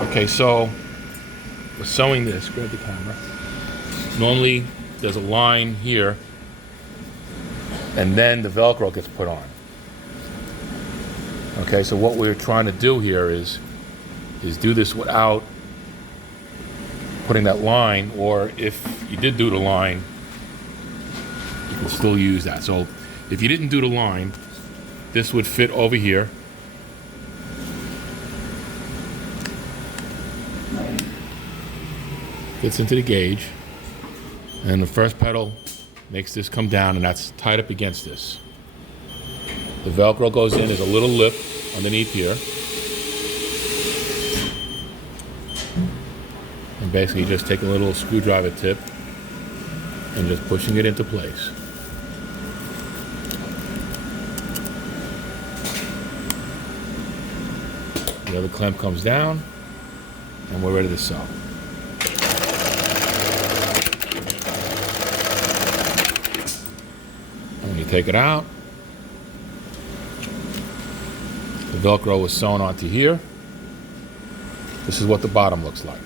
Okay, so we're sewing this. Grab the camera. Normally, there's a line here, and then the Velcro gets put on. Okay, so what we're trying to do here is do this without putting that line, or if you did do the line, you can still use that. So if you didn't do the line, this would fit over here. Fits into the gauge, and the first pedal makes this come down, and that's tied up against this. The Velcro goes in, there's a little lip underneath here, and basically just take a little screwdriver tip and just pushing it into place. The other clamp comes down, and we're ready to sew. And when you take it out, the Velcro is sewn onto here. This is what the bottom looks like.